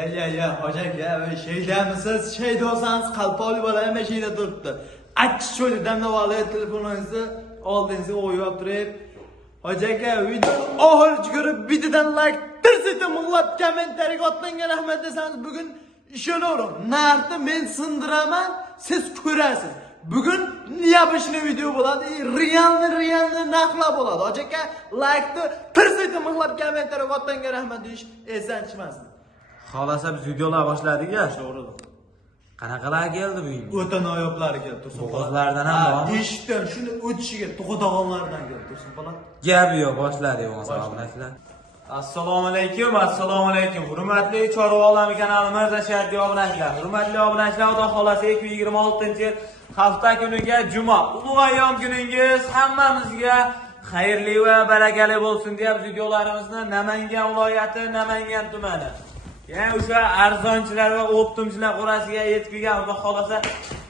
Ya hocam ya şeydemisiz şeyde olsanız kalpali bola hemen şeyde duruptu. Aç şöyle demle vallahi telefonunuzu aldığınızı oyup durup hocam ya video ahır çıkarıp videodan like tırsıtı mıhlap komentari atlangan rahmet deseniz bugün şöyle olur. Nerede men sındıramam siz körəsiz. Bugün yapışını video buladı, riyanlı nakla buladı. Hocam ya like tırsıtı mıhlap komentari atlangan rahmet deyiş esen çıkmasın. Xolasa biz videolar boshladik ya. To'g'ri. Qanaqalar keldi bu yil? O'ta noyoblari keldi Tursun Po'lat. Bo'g'izlardan ham bormi? Eshikdan shuni o'tishiga to'g'dog'onlardan keldi Tursun Po'lat. Gap yo'q, boshladik obunachilar. Assalomu alaykum. Hurmatli Chorva olami kanalimiz ashaddiy obunachilar. Hurmatli obunachilar, Xudo xolasa 2026-yil hafta kuniga juma ulug' ayyom kuningiz hammamizga xayrli va barakali bo'lsin deb videolarimizni Namangan viloyati, Namangan tumani yani o'sha arzonchilar va optimchilar orasiga yetib kelgan Xudo xolasa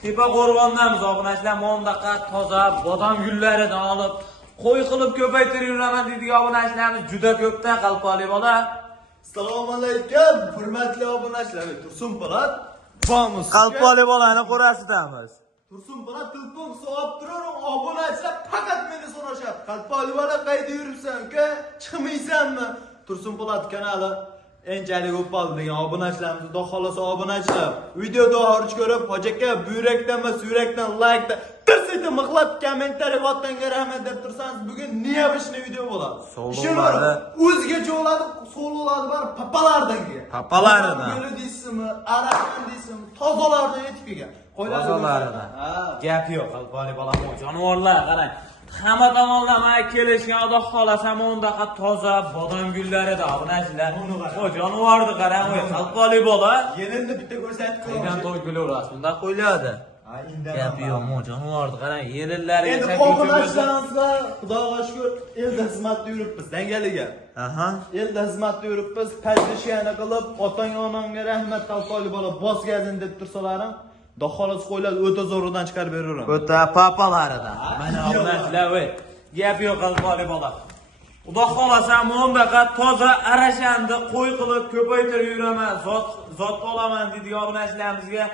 tepa qo'rg'ondamiz obunachilar. Mondaqa toza bodom gullaridan olib qo'y qilib ko'paytirib yuraman deydigan obunachilarimiz juda ko'pda qalpoqli bola. Assalomu alaykum hurmatli obunachilar. Tursun Po'lat vamos. Qalpoqli bolani qo'rasidamiz. Tursun Po'lat telefon so'rab turaver, obunachilar faqat meni so'rashyapti. Qalpoqli bola qayda yuribsan, uka? Chiqmaysanmi? Tursun Po'lat kanali enchalik o'poldi degan obunachilarimiz xudo xolasa obunachilar videoda oxirigacha ko'rib hojaka buyrakdan va suyrakdan like tirsida mixlab kommentariy otanga rahmat deb tursangiz bugun niyabishni video bo'ladi. So'loladi. O'zgacha bo'ladi, so'loladi bar papalardan kelgan. Papalaridan. Guli deysizmi, arakan deysizmi, tozalardan yetib kelgan. Tozalardan. Gap yo'q qalpoqli bola, jonivorlar qarang. Hamma tomonlama kelishgan Xudo xolasa mondaqa toza bodom gullari-da obunachilar. O jonivorni qarang, qalpoqli bola. Yelinni bitta ko'rsatib qo'ying. Qaydan to'y gulavras, bunda qo'yiladi. Gap yo'q, jonivorni qarang, yelinlariga endi chakuvchi obunachilarimizga xudoga shukr elda xizmatda yuribmiz, dangaliga. Aha. Elda xizmatda yuribmiz, pajlishgani qilib, otang onamga rahmat qalpoqli bola bosgazin deb tursalarim. Doxolas qo'ylar o'ta zo'ridan chiqarib beraveram. O'ta papalaridan. Mana obunachilar, gap yo'q qalpoqli bola. Xudo xolasa mondaqa toza arashandi qo'y qilib ko'paytirib yuraman, zot olaman deydigan obunachilarimizga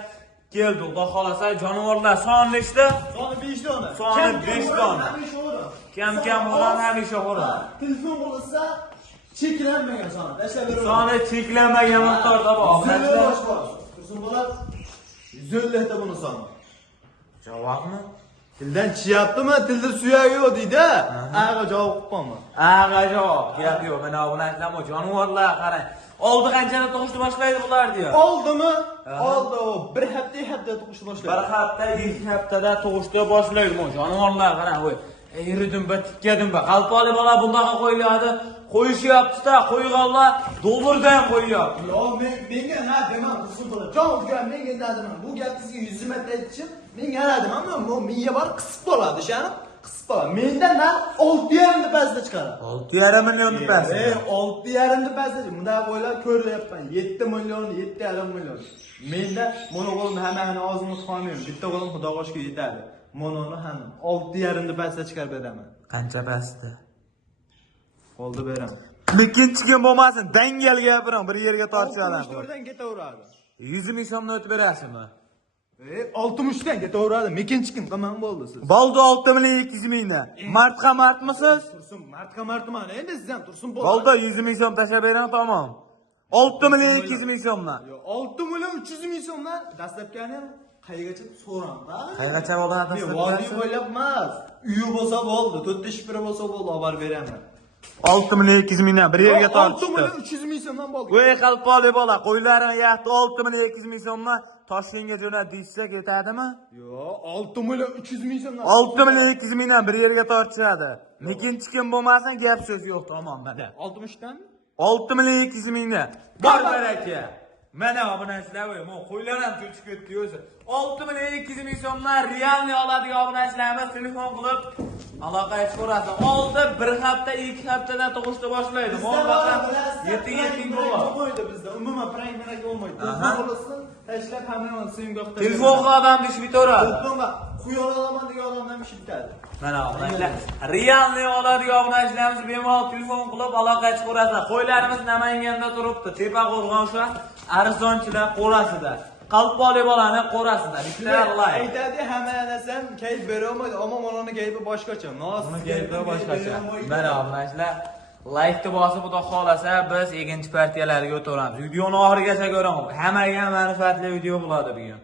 keldi. Xudo xolasa jonivorlar soni nechta? Soni 5 dona. Soni 5 dona. Kam bo'lgan hamisha xo'ra. Telefon bo'lsa cheklanmagan soni. Tashlab beraman. Soni cheklanmagan miqdorda bor. Obunachilar. Tursun Po'lat 150 ta buni soni. Javobmi? Tildan chiyaptimi? Tilda suyagi yo'q deydi. Ag'a javob qilibman. Ag'a javob. Gap yo'q. Mana obunachilar jonivorlar qarang. Oldi qanchada tug'ishni boshlaydi bular diyor. Oldimi? Oldi. Bir hafta tug'ishni boshlaydi. Bir hafta, 2 haftada tug'ishni boshlaydi bu jonivorlar qarang. Yuridim ba, tikkadim ba. Qalpoqli bola bundaqa qo'yiladi. Qo'yishyapti-da, qo'yg'onlar dollardan qo'yyapti. Yo'q, menga na demam, Tursun Po'lat. Jon uka, menga na demam. Bu gap sizga 100 marta aytishim, menga na demam. Bu menga bor qisib bo'ladi, shani. Qisib bo'ladi. Mendan na 6,5 ni pastda chiqaradi. 6,5 million pastda. 6,5 ni pastda. Bunda qo'ylar ko'ryapman. 7 million, 7,5 million. Menda mono qo'limni hammani og'zimni tutolmayman. Bitta qo'lim xudoga shukr yetadi. Mononi ham 6,5 ni pastda chiqarib beraman. Qancha pastda? Qoldi beraman. Mikinchikin bo'lmasin, dangal gapiring, bir yerga tortishadi. 64 dan ketaveradi. 100 ming so'mni o'tib berasizmi? 60 dan ketaveradi. Mikinchikin qilman bo'ldi siz. Bo'ldi 6 million 200 mingni. Martqa martmisiz? Tursun, martman. Endi siz ham Tursun Po'lat. Bo'ldi 100 ming so'm tashlab bering, tamom. 6 million 200 ming so'mdan. Yo'q, 6 million 300 ming so'mdan dastlabkani qayergacha so'ramda? Qayergacha bo'ladi dastlabki? Vodiy bo'ylab emas. Uyi bo'lsa bo'ldi, 4 shipra bo'lsa bo'ldi, xabar beraman. 6 million 200 mingdan bir yerga tortishdi. 6 million 300 ming so'mdan bo'ldi. Voy qalpoqli bola, qo'ylaring yaxti 6 million 200 ming so'mdan Toshkentga jo'nat deyishsa ketadimi? Yo'q, 6 million 300 ming so'mdan. 6 million 200 mingdan bir yerga tortishadi. Mikinchikin bo'lmasin, gap so'z yo'q, tamom mana. 60 dan? 6 million 200 mingdan. Bor baraka. Mana obunachilar, men qo'ylar ham cho'chib ketdi o'zi. 6 million 200 ming so'mdan realni oladigan obunachilarimiz telefon qilib aloqa ko'radi. Oldi bir hafta, 2 haftadan tug'ishni boshlaydi. Mo'lbaqa 7 bo'ladi. Qo'ydi bizda. Umuman prank merak bo'lmaydi. Telefon bo'lasin, tashlab hamma suyungoqda. Telefonga odam deb bitaveradi. Telefonga quyoq olaman degan odam ham ish bitadi. Mana obunachilar, realni oladigan obunachilarimiz bemalol telefon qilib aloqa chiqarasizlar. Qo'ylarimiz Namanganda turibdi. Tepa qo'rg'on shu arzonchilar qo'rasida. Qalboli bolani qo'rasida. Bitta like. Aytadi hamma narsam kayf berolmaydi, ammo mononi kayfi boshqacha. Uni kayfi boshqacha. Mana obunachilar, like-ni bosib xudo xolasa biz ikkinchi partiyalarga o'tamiz. Videoni oxirigacha ko'ring. Hammaga manfaatli video bo'ladi bugun.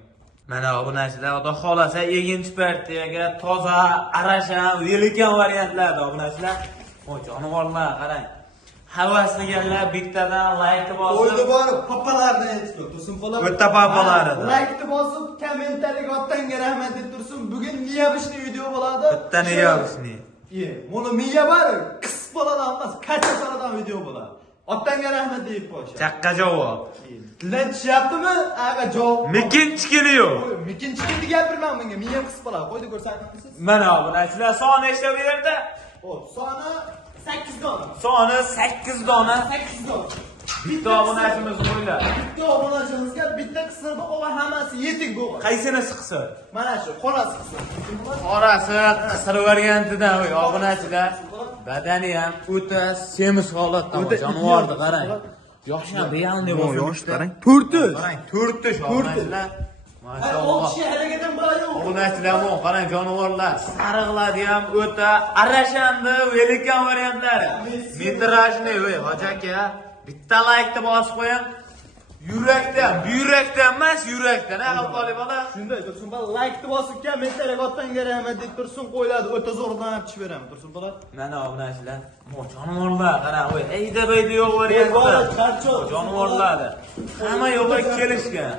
Mana obunachilar, xudo xolasa ikkinchi partiyaga toza, arashan, velikan variantlarda obunachilar. O jonivorlar, qarang. Havasliganlar bittadan like-ni bosib, qo'ydi borib, papalarni aytdi. Tursun pola. O'ta papalari. Like-ni bosib, kommentariyaga otdan rahmat deb tursin. Bugun niyabishli video bo'ladi. Bitta niyabishli. Buni miya bor, qis bo'ladi emas, kacha soladigan video bo'ladi. Otanga rahmat deb qo'ysh. Chaqqa javob. Tildan tushyaptimi? Aga javob. Mikinchikini yo'q. Mikinchikini gapirmang menga. Miya qis bo'ladi. Qo'ydi ko'rsatasiz. Mana obunachilar soni nechta bu yerda? Hop, soni 8 dona. Soni 8 dona. 8 dona. Bitta obunachimiz qo'ylar. Bitta obunachimizga bitta qisirda o'g'a hammasi yetik bo'lgan. Qaysinisi qisir? Mana shu qorasi qisir. Qorasi qisir variantidan obunachilar. Badani ham o'ta semiz holatda, jonivorni qarang. Yoshi ham realni bo'lsa, yosh qarang. 4 qarang, 4 obunachilar. Maşallah. Harakatim bor yo'q. Obunachilar mo, qarang jonivorlar. Sariqlari ham o'ta arashandi, velikan variantlari. Metrajni voy, hoji aka. Bitta like-ni bosib qo'ying. Yurakdan, buyrakdan emas, yurakdan, qalboli bola. Shunday tursin, bola like-ni bosib kommentariyaga otanga rahmat deb tursin, qo'yiladi. O'ta zo'rdan olib chiqib beraman, tursin bola. Mana obunachilar, mo jonivorlar, qarang, voy, ayda bayda yo'q variantlar. Jonivorlar. Hamma yo'lga kelishgan.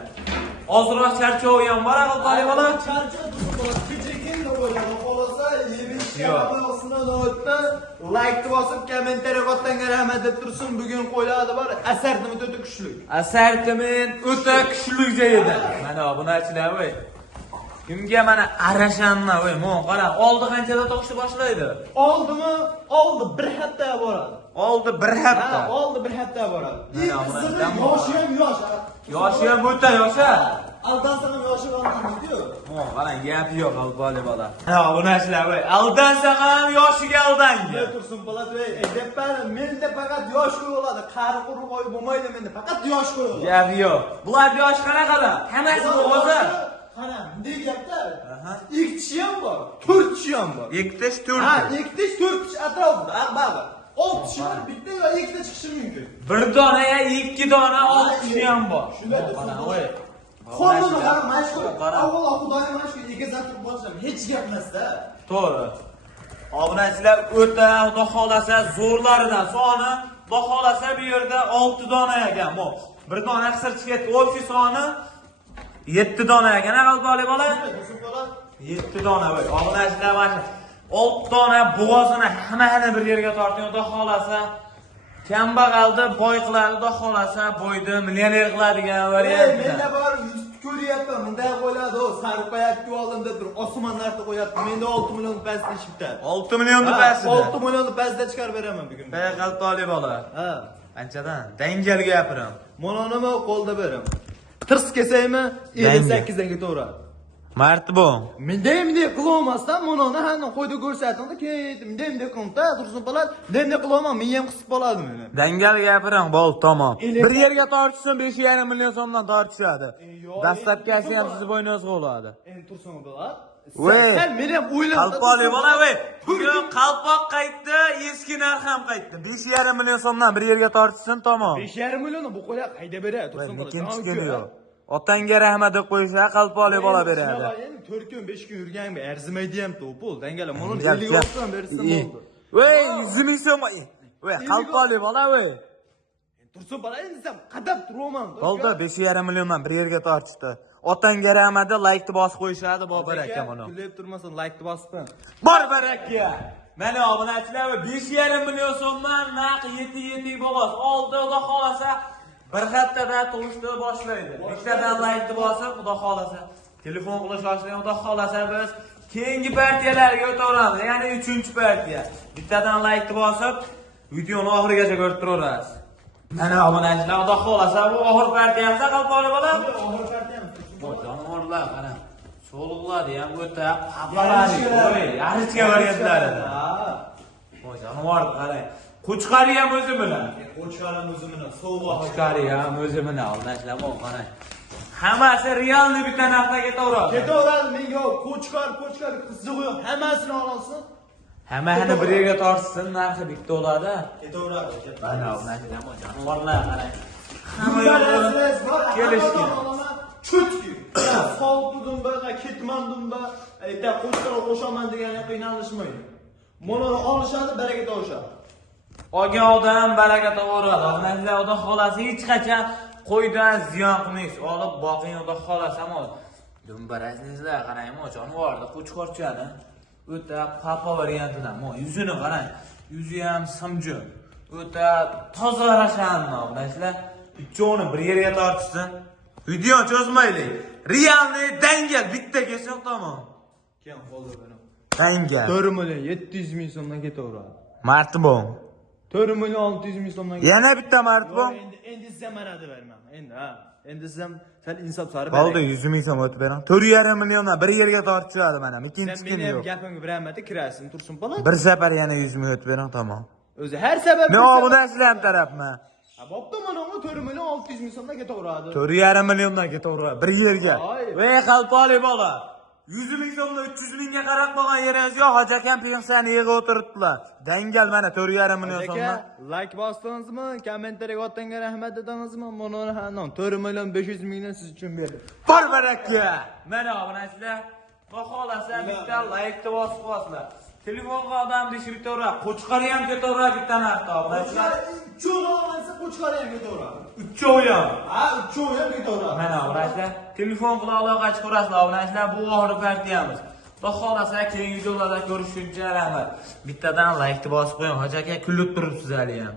Ozroq charchov ham bor, qalboli bola. Charchov tursin bola, kechikin bo'ladi. Qolsa, like bosib kommentariyaga otanga rahmat deb tursin. Bugun qo'yiladi bor. Asartimi o'ta kuchli. Asartimin o'ta kuchli joyida. Mana obunachilar voy. Kimga mana arashanma voy, mo qarang, oldi qanchada to'qishni boshlaydi? Oldimi? Oldi 1 hafta boradi. Oldi 1 hafta. Ha, oldi 1 hafta boradi. Mana obunachilar Yoshi ham yosh. Yoshi ham o'ta yosh-a. Aldansa ham yoshi bormi-ku? Mo qarang, gap yo'q qalboli bola. Ha, obunachilar voy, aldansa ham yoshiga aldangan. Tursin bola voy, debbar menda faqat yosh qo'yiladi. Qari quruq qo'yib bo'lmaydi menda. Faqat yosh qo'yiladi. Gap yo'q. Bular yosh qanaqalar? Hammasi o'zi. Qara, bunday gapda. Ikki tishi ham bor, 4 tishi ham bor. Ikki tish, 4 tish. Ha, ikki tish, 4 tish atrofida, bag'ir. 6 tishi bor, bitta yo ikkita chiqishi mumkin. Bir dona ya 2 dona 6 tishi ham bor. Shunday Mana voy. Qo'lni qara, mashhur. Avvalo Xudoning mashhur egizatib boshlam, hech gap emas-da. To'g'ri. Obunachilar o'ta xudo xolasa zo'rlaridan soni xudo xolasa bu yerda 6 dona ekan. Mo, bir dona qisirchi ketdi. O'sha soni 7 dona ekan, qalboli bola. 7 dona voy. Obunachilar mana 6 dona bo'g'ozini hammani bir yerga tortib xudo xolasa kambag'alni boy qiladi, xudo xolasa boyni millioner qiladigan variant. Menda bor, ko'ryapman, bunday qo'yiladi, sarf qo'yapti oldimda tur, osmonlarda qo'yapti. Menda 6 million pastda ish bitadi. 6 million pastda. 6 million pastda chiqarib beraman bugun. Qalboli bola. Ha. Qanchadan? Dangal gapiram. Mana nima qo'lda beraman. Tirs kesaymi? 58 dan ketaveradi. Marti bu. Menday qilolmasdan mononi hamma qo'yda ko'rsatingda ketdim. Menday qilmda tursin bola. Menday qilolmam, men ham qisib qoladi meni. Dangal gapiring, bol tamom. Bir yerga tortishsin 5,5 million so'mdan tortishadi. Dastlabkasi ham siz bo'yningizga bo'ladi. Endi tursin bola. Voy. Sen meni ham o'ylab. Qalpoli bola voy. Bugun qalpoq qaytdi, eski narx ham qaytdi. 5,5 million so'mdan bir yerga tortishsin tamom. 5,5 million bu qo'yaq qayda beradi tursin bola. Ikkinchi yo'q. Otangga rahmat deb qo'ysa qalpoli bola beradi. Endi 4 kun 5 kun yurganmi arzimaydi ham to'pol. Dangalar mana 50 olsan bersa bo'ldi. Voy, 100 so'm. Voy, qalpoli bola voy. Tursin bola endi sen qadab turaman. Bo'ldi, 5,5 milliondan bir yerga tortishdi. Otangga rahmat deb like-ni bosib qo'yishadi, bobar aka buni. Kulib turmasin, like-ni bosibman. Bor baraka. Mana obunachilar 5,5 million so'mdan naq 7 bo'g'oz oldi, xudo xolasa bir haftada to'lishni boshlaydi. Bittadan like-ni bosib, xudo xolasa telefon qilish ochlaydi, xudo xolasa biz keyingi partiyalarga o'taveramiz. Ya'ni 3-partiya. Bittadan like-ni bosib, videoni oxirigacha ko'rib turaverasiz. Mana obunachilar, xudo xolasa bu oxir partiyamiz qalboli bola. Oxir partiyamiz. Jonivorlar, qarang. So'lg'iladi ham o'ta paparali. Voy, yarishga boryaptilar. Ha. Voy, jonivorni qarang. Qo'chqari ham o'zi bilan. Qo'chqarim o'zi bilan sovg'a. Qo'chqari ham o'zi bilan almashlab qarang. Hammasi realni bitta narxda ketaveradi. Ketaveradi menga qo'chqar qiziq yo'q, hammasini olsin. Hammani bir yerga tortsin, narxi bitta bo'ladi. Ketaveradi. Mana almashlab jonivorlar qarang. Hamma Hamma kelishgan. Chutki. Sol budumba, ketmandumba, ayta qo'shqar qo'shaman degan qiynalishmaydi. Mononi olishadi, baraka topishadi. Olgan odam baraka topaveradi. Almashlab xudo xolasi hech qachon qo'ydan ziyon qilmaysiz. Olib boqing xudo xolasi ham ol. Dumbarasizlar qarangmi, jonivorni qo'chqorchani. O'ta papa variantidan. Mo yuzini qarang. Yuzi ham simji. O'ta toza rashanni almashlab. Uchovni bir yerga tortsin. Video cho'zmaylik. Realni dangal bitta kelsa tamom. Kim qoldi buni? Dangal. 4 million 700 ming so'mdan ketaveradi. Martibon. 4 million 600 ming so'mdan. Yana bitta martibon. Endi sizam maradi bermam. Endi ha. Endi sizam sal insof sari Qoldi 100 ming so'm o'tib bering. 4,5 milliondan bir yerga tortishadi mana. Ikkinchi Sen kun meni ham yo'q. gapimga biramadi, kirasin, tursin bola. Bir safar yana 100 ming o'tib bering tamom. O'zi har safar. Men obudan sizlar tarafman. Ha, bo'pti mana 4 million 600 ming so'mdan ketaveradi. 4,5 milliondan ketaveradi bir yerga. Voy. Voy qalpoli bola. 100 ming so'mdan 300 mingga qarab qolgan yeringiz yo'q. Hoji akam pensiyani yig'ib o'tiribdilar. Dangal mana 4,5 million so'mdan. Like bosdingizmi? Kommentariyaga otanga rahmat dedingizmi? Mana hanon 4 million 500 mingdan siz uchun berdim. Bor baraka. Mana obunachlar, xohlasa bitta like bosib qo'yasizlar. Telefonga odam deshib ketaveradi. Qo'chqari ham ketaveradi bitta narxda obunachlar. Uchov olsa qo'chqari ham ketaveradi. Uchovi ham. Ha, uchov ham ketaveradi. Mana obunachlar, telefon bilan aloqa chiqarasizlar obunachlar. Bu oxirgi partiyamiz. Xudo xolasa keyingi videolarda ko'rishguncha rahmat. Bittadan like bosib qo'ying. Hoji aka kulib turibsiz hali ham.